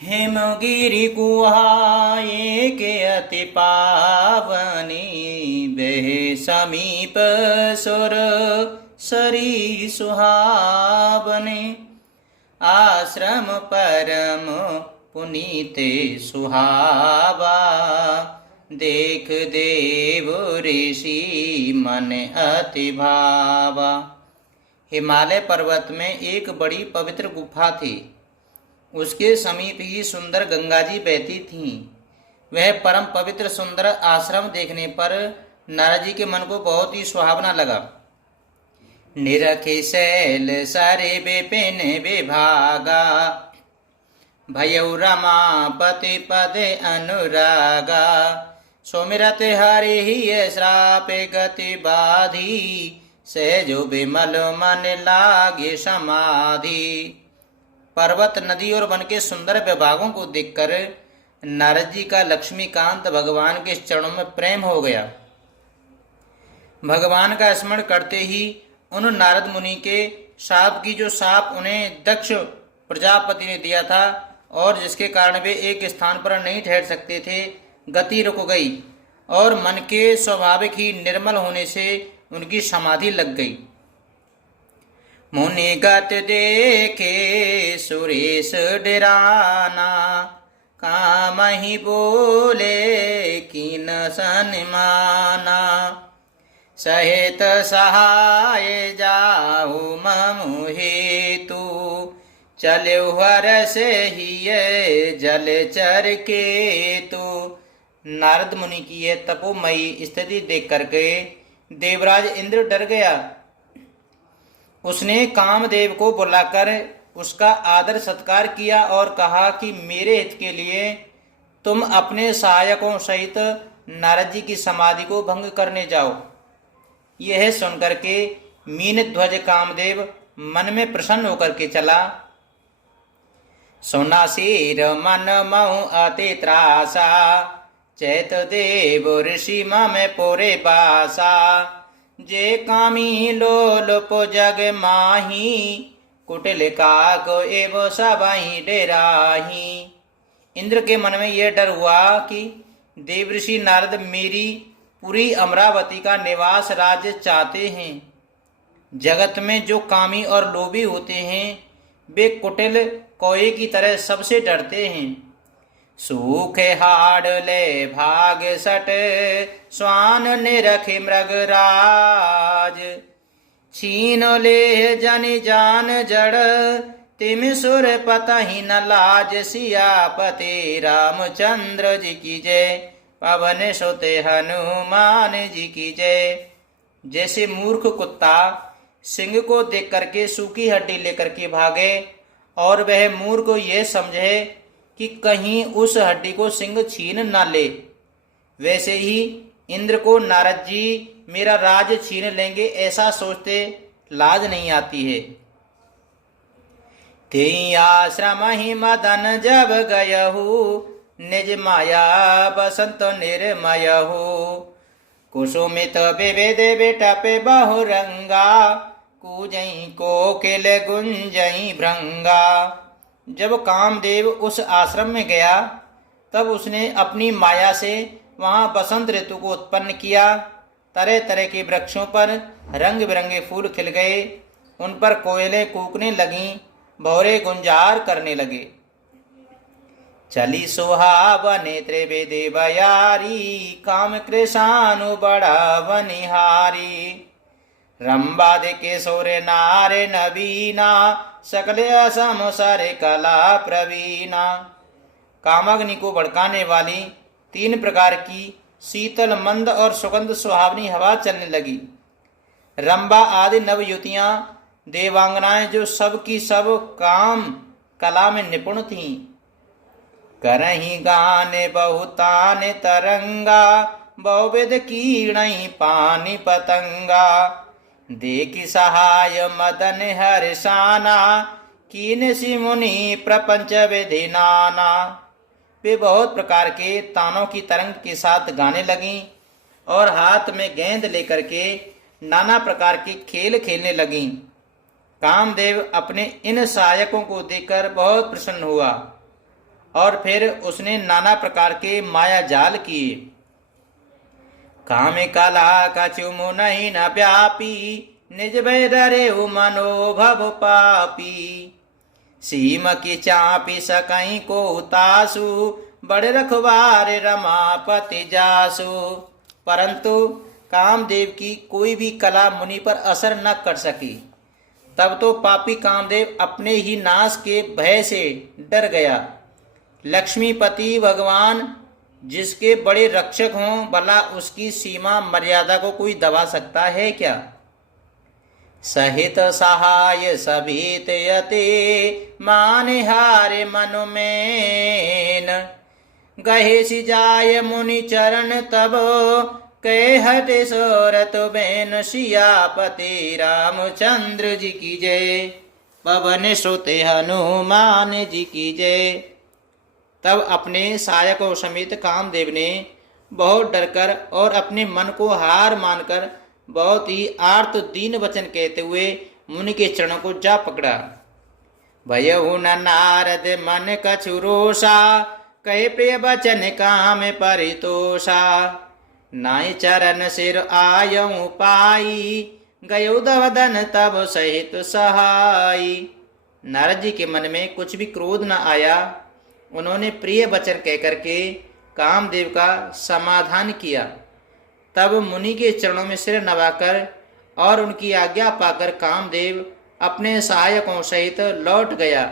हिमगिरि कुहाए के अति पावनी, बेह समीप सुर सरी सुहावने। आश्रम परम पुनीते सुहावा, देख देव ऋषि मन अति भावा। हिमालय पर्वत में एक बड़ी पवित्र गुफा थी। उसके समीप ही सुंदर गंगा जी बहती थीं। वह परम पवित्र सुंदर आश्रम देखने पर नारद जी के मन को बहुत ही सुहावना लगा। निरखि शैल सारे विपिन विभागा, भयउ रमापति पदे अनुरागा। सुमिरत हरि ही श्राप गति बाधी, सहजो विमल मन लागे समाधि। पर्वत, नदी और वन के सुंदर विभागों को देखकर नारद जी का लक्ष्मीकांत भगवान के चरणों में प्रेम हो गया। भगवान का स्मरण करते ही उन नारद मुनि के शाप की जो शाप उन्हें दक्ष प्रजापति ने दिया था और जिसके कारण वे एक स्थान पर नहीं ठहर सकते थे, गति रुक गई और मन के स्वाभाविक ही निर्मल होने से उनकी समाधि लग गई। मुनि गत देखे सुरेश डराना, कामहि बोले कीन सन्माना। सहित सहाय जाऊ ममु हेतु, चलो हरस ही जलचर केतु। नारद मुनि की यह तपोमयी स्थिति देख करके देवराज इंद्र डर गया। उसने कामदेव को बुलाकर उसका आदर सत्कार किया और कहा कि मेरे हित के लिए तुम अपने सहायकों सहित नारद जी की समाधि को भंग करने जाओ। यह सुनकर के मीन ध्वज कामदेव मन में प्रसन्न होकर के चला। सुना सिर मन महु अति त्रासा, चैत देव ऋषि में पोरे बासा। जे कामी लोलुप जग माही, कुटिल काक एव सबहि डेराही। इंद्र के मन में यह डर हुआ कि देवऋषि नारद मेरी पूरी अमरावती का निवास राज्य चाहते हैं। जगत में जो कामी और लोभी होते हैं वे कुटिल कौए की तरह सबसे डरते हैं। सूखे हाड़ ले भाग सट, स्वान निरखे मृगराज। छीन ले जन जान जड़, तिम सुर पतहि न लाज। सियापति रामचंद्र जी की जय, पवन सुत हनुमान जी की जय। जैसे मूर्ख कुत्ता सिंह को देख करके सूखी हड्डी लेकर के भागे और वह मूर्ख ये समझे कि कहीं उस हड्डी को सिंह छीन न ले, वैसे ही इंद्र को नारद जी मेरा राज छीन लेंगे ऐसा सोचते लाज नहीं आती है। ते आश्रम ही मदन जब गयहु, निज माया बसंत निर्मयहु। कुसुमित विविध बिटपे बहुरंगा, कूजई कोकिल गुंजई भृंगा। जब कामदेव उस आश्रम में गया तब उसने अपनी माया से वहां बसंत ऋतु को उत्पन्न किया। तरह तरह के वृक्षों पर रंग बिरंगे फूल खिल गए, उन पर कोयलें कूकने लगीं, भौरे गुंजार करने लगे। चली सुहावने त्रिवेदी बयारी, काम कृषानु बड़ा बनिहारी। रंबाद किशोर नारे नवीना, सकल असम सरे कला प्रवीणा। कामाग्नि को भड़काने वाली 3 प्रकार की शीतल मंद और सुगंध सुहावनी हवा चलने लगी। रंबा आदि नवयुतियां देवांगनाएं जो सब की सब काम कला में निपुण थीं। करही गाने बहुताने तरंगा, बहुविध कीणई पानी पतंगा। देखी सहाय मदन हर्षाना, कीन सी मुनि प्रपंच विधि नाना। वे बहुत प्रकार के तानों की तरंग के साथ गाने लगीं और हाथ में गेंद लेकर के नाना प्रकार के खेल खेलने लगीं। कामदेव अपने इन सहायकों को देखकर बहुत प्रसन्न हुआ और फिर उसने नाना प्रकार के माया जाल किए। कामे कला कछु मुनि न व्यापी, निज भय डरे मनोभव पापी। सीम की चापी सकई को तासु, बड़े रखवार रमापति जासु। परंतु कामदेव की कोई भी कला मुनि पर असर न कर सकी। तब तो पापी कामदेव अपने ही नाश के भय से डर गया। लक्ष्मीपति भगवान जिसके बड़े रक्षक हों, भला उसकी सीमा मर्यादा को कोई दबा सकता है क्या? सहित सहाय सभीत यते, माने हारे मनु में। गहे सी जाय मुनि चरण तब, कह हटे सोरत बेन। सियापति रामचंद्र जी की जय, पवन सुत हनुमान जी की जय। तब अपने सहायकों समेत कामदेव ने बहुत डरकर और अपने मन को हार मानकर बहुत ही आर्त दीन वचन कहते हुए मुनि के चरणों को जा पकड़ा। भयहु न नारद मन कछु रोषा, कहे प्रिय वचन काम परितोषा। नाई चरण सिर आयऊ पाई, गयो दवदन तब सहित सहाई। नारद जी के मन में कुछ भी क्रोध न आया। उन्होंने प्रिय वचन कहकर के कामदेव का समाधान किया। तब मुनि के चरणों में सिर नवाकर और उनकी आज्ञा पाकर कामदेव अपने सहायकों सहित लौट गया।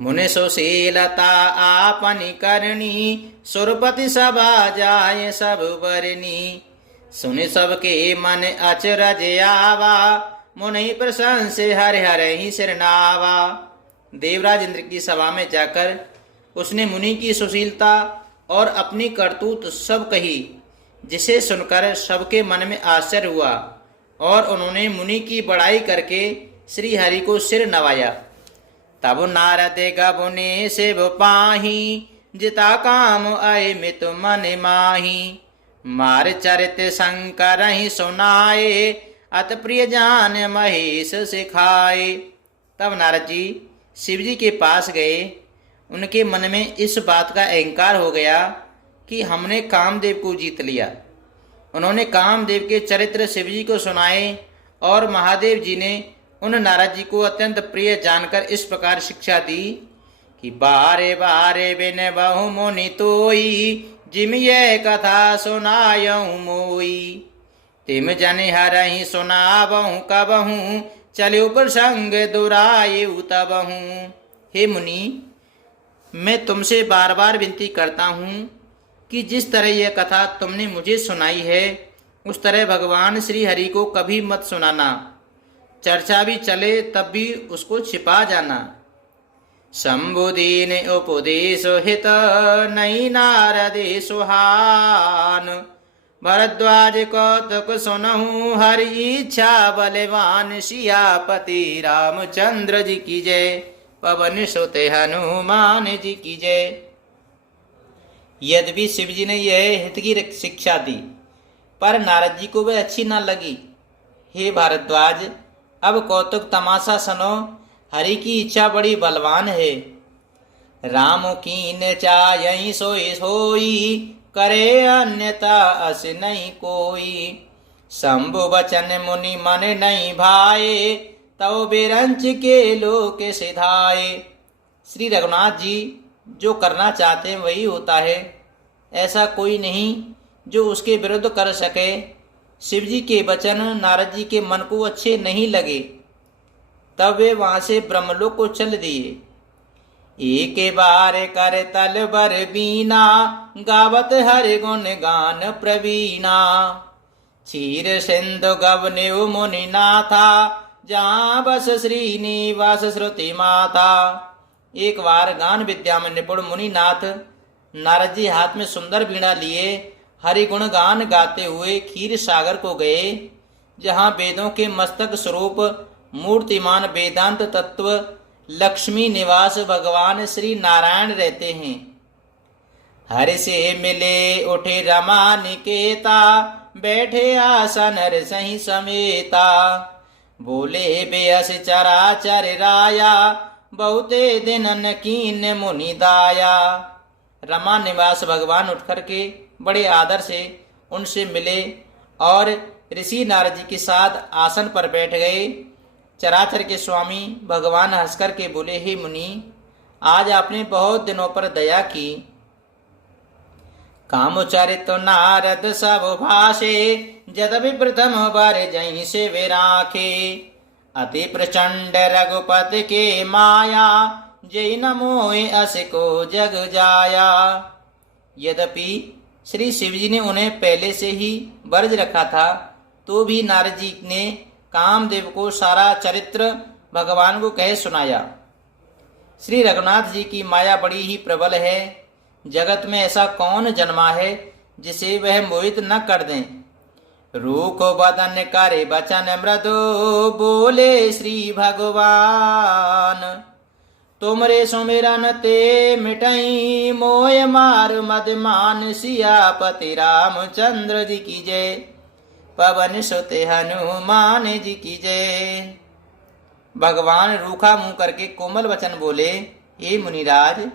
मुनि सुशीलता आपनि करनी, सुरपति सभा जाय सब बरनी। सुनि सबके मन अचरज आवा, मुनि प्रशंसे हरि हरि ही सिरनावा। देवराज इंद्र की सभा में जाकर उसने मुनि की सुशीलता और अपनी करतूत सब कही, जिसे सुनकर सबके मन में आश्चर्य हुआ और उन्होंने मुनि की बड़ाई करके श्री हरि को सिर नवाया। तब नारद गबुनि शिव पाही, जिता काम आय मित मन माही। मार चरित शंकर ही सुनाए, अत प्रिय जान महेश सिखाए। तब नारद जी शिव जी के पास गए। उनके मन में इस बात का अहंकार हो गया कि हमने कामदेव को जीत लिया। उन्होंने कामदेव के चरित्र शिव जी को सुनाए और महादेव जी ने उन नारद जी को अत्यंत प्रिय जानकर इस प्रकार शिक्षा दी कि बारे बारे बिन बहु मुनि तोई, जिम ये कथा सुनायऊ मोई। तिम जन हरहि सुनावहु कबहू, चलो प्रसंग दुरायु तबहू। हे मुनि, मैं तुमसे बार बार विनती करता हूँ कि जिस तरह यह कथा तुमने मुझे सुनाई है, उस तरह भगवान श्री हरि को कभी मत सुनाना। चर्चा भी चले तब भी उसको छिपा जाना। शंभुदीन उपदेश हित, नई नारदे सुहान। भरद्वाज कौतुक सुनहु, हरि इच्छा बलवान। सियापति रामचंद्र जी की जय, पवन सुत हनुमान जी की जय। यद्यपि शिव जी ने यह हित की शिक्षा दी, पर नारद जी को वह अच्छी न लगी। हे भारद्वाज, अब कौतुक तमाशा सुनो। हरि की इच्छा बड़ी बलवान है। राम कीन चाहई सोई सोई, करे अन्यथा अस नहीं कोई। शंभु बचन मुनि मन नहीं भाए, तव बिरंच के लोक सिधाए। श्री रघुनाथ जी जो करना चाहते हैं वही होता है। ऐसा कोई नहीं जो उसके विरुद्ध कर सके। शिव जी के वचन नारद जी के मन को अच्छे नहीं लगे। तब वे वहां से ब्रह्मलोक को चल दिए। एक बार कर तल बर बीना, गावत हरि गुण गान प्रवीणा। क्षीर सिंधु गवने मुनि नाथा, जहाँ बस श्रीनिवास श्रुति माता। एक बार गान विद्या में निपुण मुनिनाथ नारद जी हाथ में सुंदर वीणा लिए हरि गुण गान गाते हुए क्षीर सागर को गए, जहाँ वेदों के मस्तक स्वरूप मूर्तिमान वेदांत तत्व लक्ष्मी निवास भगवान श्री नारायण रहते हैं। हरि से मिले उठे रमा निकेता, बैठे आसन हर सही समेता। बोले बेअस चराचर राया, बहुते दिनन कीन मुनि दाया। रमा निवास भगवान उठ करके बड़े आदर से उनसे मिले और ऋषि नारद जी के साथ आसन पर बैठ गए। चराचर के स्वामी भगवान हंसकर के बोले, हे मुनि, आज आपने बहुत दिनों पर दया की। कामुचरित नारद सब भाषे, यद्यपि प्रथम बार जहीं से वे राखे। अति प्रचंड रघुपति के माया, जय न मोए अस को जग जाया। यद्यपि श्री शिव जी ने उन्हें पहले से ही वर्ज रखा था, तो भी नारद जी ने कामदेव को सारा चरित्र भगवान को कह सुनाया। श्री रघुनाथ जी की माया बड़ी ही प्रबल है। जगत में ऐसा कौन जन्मा है जिसे वह मोहित न कर दें। रूख बदन करे बचन मृदु, बोले श्री भगवान। तुमरे सुमिरन ते मिटई, मोय मार मदमान। सियापति रामचंद्र जी की जय, पवन सुत हनुमान जी की जय। भगवान रूखा मुंह करके कोमल वचन बोले, हे मुनिराज,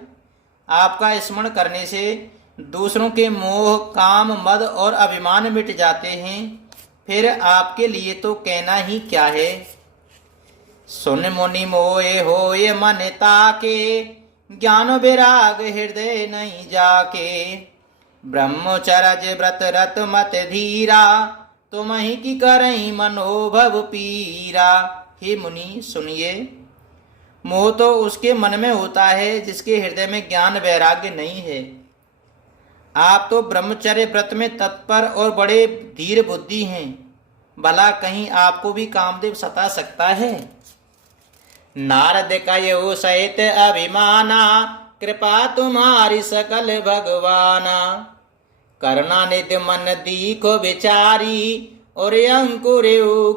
आपका स्मरण करने से दूसरों के मोह, काम, मद और अभिमान मिट जाते हैं। फिर आपके लिए तो कहना ही क्या है। सुन मुनि मोए होए मन ताके, ज्ञान विराग हृदय नहीं जाके। ब्रह्मचर्य व्रत रत मत धीरा, तुम ही की करई मनोभव पीरा। हे मुनि सुनिए, मोह तो उसके मन में होता है जिसके हृदय में ज्ञान वैराग्य नहीं है। आप तो ब्रह्मचर्य व्रत में तत्पर और बड़े धीर बुद्धि हैं, भला कहीं आपको भी कामदेव सता सकता है। नारद कयो सहित अभिमाना, कृपा तुम्हारी सकल भगवाना। करना नित्य मन दीखो विचारी, और अंकुर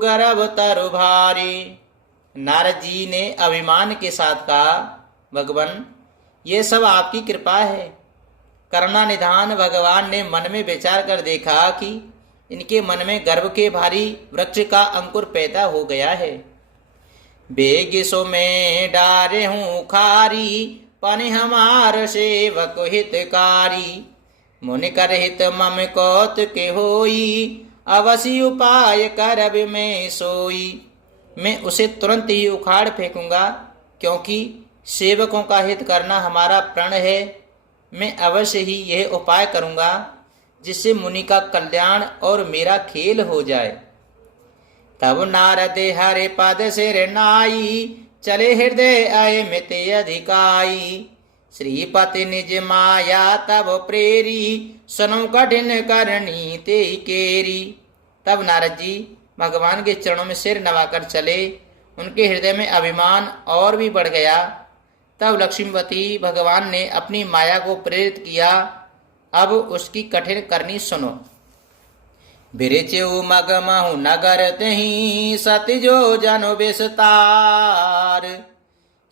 गर्भ तरु भारी। नारद जी ने अभिमान के साथ कहा, भगवान, ये सब आपकी कृपा है। करना निधान भगवान ने मन में विचार कर देखा कि इनके मन में गर्भ के भारी वृक्ष का अंकुर पैदा हो गया है। बेग सो में डारे हूँ खारी, पन हमार सेवक हितकारी। मुनि कर हित मम कौतुक होई, अवश्य उपाय करब में सोई। मैं उसे तुरंत ही उखाड़ फेंकूंगा, क्योंकि सेवकों का हित करना हमारा प्रण है। मैं अवश्य ही यह उपाय करूंगा जिससे मुनि का कल्याण और मेरा खेल हो जाए। तब नारद हरे पद सिर नाई, चले हृदय अयमित अधिकाई। श्रीपति निज माया तब प्रेरी, सुनो कठिन करनी ते केरी। तब नारद जी भगवान के चरणों में सिर नवाकर चले। उनके हृदय में अभिमान और भी बढ़ गया। तब लक्ष्मीपति भगवान ने अपनी माया को प्रेरित किया। अब उसकी कठिन करनी सुनो। बिरचेऊ मगमहु नगर तही, सतजो जनो विस्तार।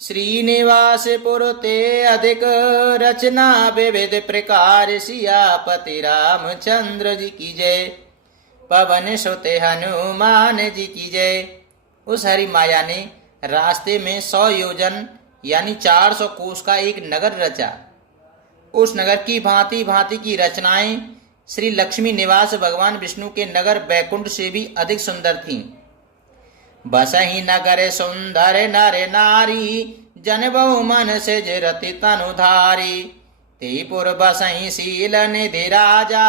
श्रीनिवास पुर ते अधिक, रचना विविध प्रकार। सियापति रामचंद्र जी की जय, पवन सुत हनुमान जी की जय। उस हरि माया ने रास्ते में 100 योजन यानी 400 कोस का एक नगर रचा। उस नगर की भांति भांति की रचनाएं श्री लक्ष्मी निवास भगवान विष्णु के नगर बैकुंठ से भी अधिक सुंदर थीं। बसहि नगर सुंदर नर नारी, जन बहु मन से रति तनुधारी। तेपुर बसहि शील निधि राजा,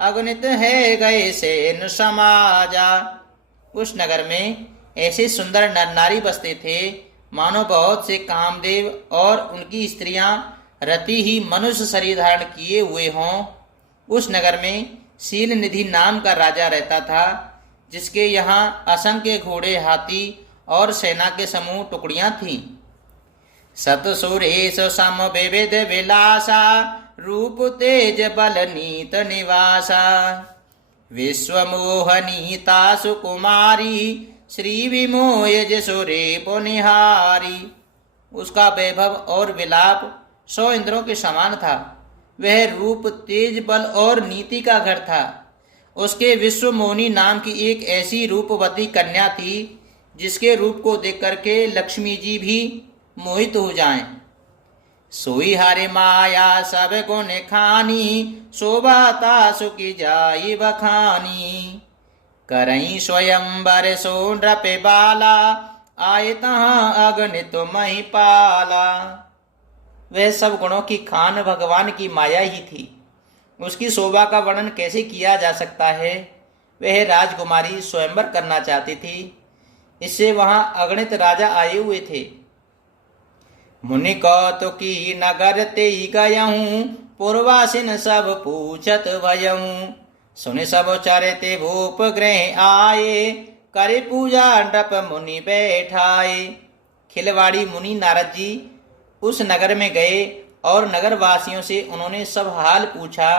अगणित है गए सेन समाजा। उस नगर में ऐसे सुंदर नर नारी बसते थे मानो बहुत से कामदेव और उनकी स्त्रियां रति ही मनुष्य शरीर धारण किए हुए हों। उस नगर में शील निधि नाम का राजा रहता था, जिसके यहाँ असंख्य घोड़े, हाथी और सेना के समूह टुकड़ियां थीं। सत सुरेश सम विविध विलासा, रूप तेज बल नीत निवासा। विश्व मोहनीता सुकुमारी, श्री विमोय जसुरे पुनिहारी। उसका वैभव और विलाप 100 इंद्रों के समान था। वह रूप, तेज, बल और नीति का घर था। उसके विश्व मोहिनी नाम की एक ऐसी रूपवती कन्या थी जिसके रूप को देख करके लक्ष्मी जी भी मोहित हो जाएं। सोई हारे माया सब गुण खानी, शोभा तासु की जाई बखानी। करई स्वयंवर सो नृप बाला, आए तहाँ अगणित मही पाला। वह सब गुणों की खान भगवान की माया ही थी। उसकी शोभा का वर्णन कैसे किया जा सकता है। वह राजकुमारी स्वयंवर करना चाहती थी, इससे वहां अगणित राजा आए हुए थे। मुनि कौतुकी नगर ते गयहूँ, पूर्वासिन सब पूछत भयहूँ। सुन सब चरते भूप गृह आए, करे पूजा नृप मुनि बैठाए। खिलवाड़ी मुनि नारद जी उस नगर में गए और नगर वासियों से उन्होंने सब हाल पूछा।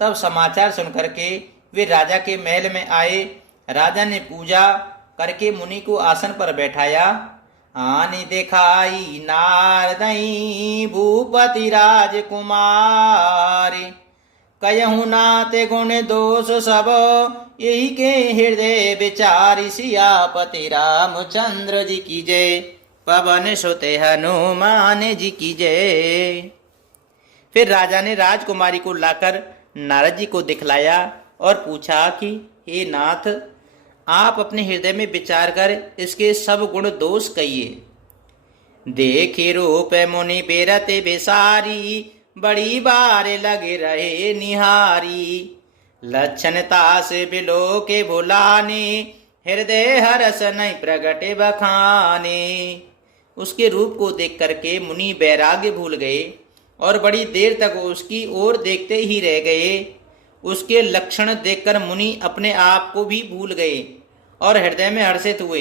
तब समाचार सुनकर के वे राजा के महल में आए। राजा ने पूजा करके मुनि को आसन पर बैठाया। आनि दिखाई नारदई भूपति राजकुमारी, कयहु नाथ गुण दोष सब, यही के हृदय विचारी। सियापति रामचंद्र जी की जय, पवन सुत हनुमान जी की जय। फिर राजा ने राजकुमारी को लाकर नारद जी को दिखलाया और पूछा कि हे नाथ, आप अपने हृदय में विचार कर इसके सब गुण दोष कहिए। देखी रूप मुनि बेरते बेसारी, बड़ी बार लगे रहे निहारी। लक्षणता से बिलो के भुलाने, हृदय हरस नहीं प्रगटे बखाने। उसके रूप को देख करके मुनि वैराग्य भूल गए और बड़ी देर तक उसकी ओर देखते ही रह गए। उसके लक्षण देखकर मुनि अपने आप को भी भूल गए और हृदय में हर्षित हुए,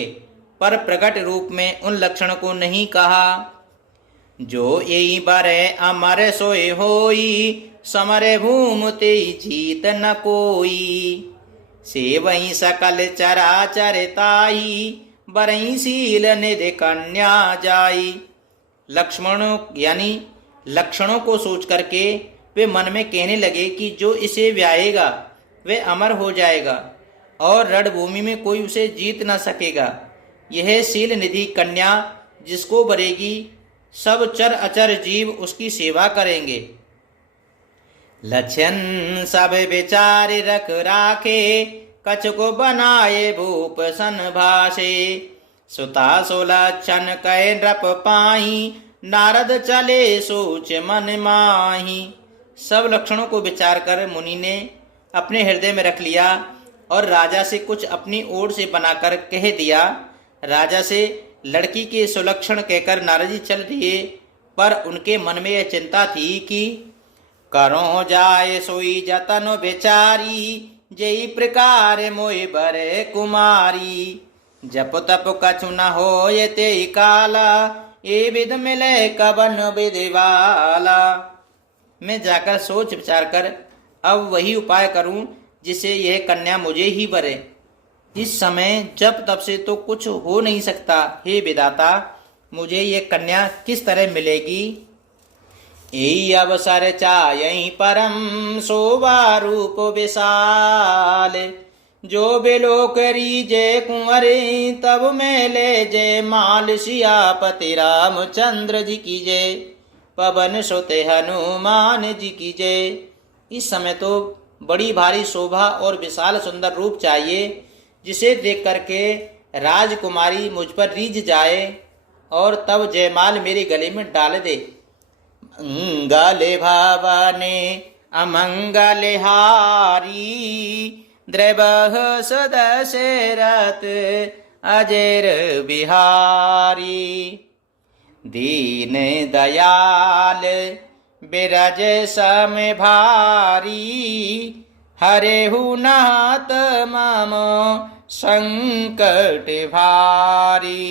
पर प्रकट रूप में उन लक्षणों को नहीं कहा। जो यही बरे अमर सोए होई, समरे भूम ते जीत न कोई। से वही सकल चराचर ताई, बरई सील निधि कन्या जाई। लक्ष्मणों यानी लक्षणों को सोच करके वे मन में कहने लगे कि जो इसे व्याएगा वह अमर हो जाएगा और रणभूमि में कोई उसे जीत न सकेगा। यह शील निधि कन्या जिसको बरेगी, सब चर अचर जीव उसकी सेवा करेंगे। लक्षण सब विचार रख राखे, कछ को बनाए भूप सन भाषे। सुता सो लक्षण कह नृप पाई, नारद चले सोच मन माही। सब लक्षणों को विचार कर मुनि ने अपने हृदय में रख लिया और राजा से कुछ अपनी ओर से बनाकर कह दिया। राजा से लड़की के सुलक्षण कहकर नारद जी चल दिए, पर उनके मन में यह चिंता थी कि करो जाए सोई जतन विचारी, जई प्रकार मोहि बरे कुमारी। जप तप कछु न होय ते काला, ए विध मिले कबन विधिवाला। मैं जाकर सोच विचार कर अब वही उपाय करूं जिससे यह कन्या मुझे ही बरे। इस समय जब तब से तो कुछ हो नहीं सकता। हे विधाता, मुझे ये कन्या किस तरह मिलेगी। यही अवसर चायहि परम, शोभा रूप विशाल। जो बिलोक रीजे कुंवरे, तब मैं ले जय माल। सियापति रामचंद्र जी की जय, पवन सुत हनुमान जी की जय। इस समय तो बड़ी भारी शोभा और विशाल सुंदर रूप चाहिए, जिसे देख करके राजकुमारी मुझ पर रीझ जाए और तब जयमाल मेरे गले में डाल दे। मंगल भावने अमंगल हारी, द्रवह सदशरथ अजर बिहारी। दीन दयाल बिरज सम भारी, हरेहु नाथ मम संकट भारी।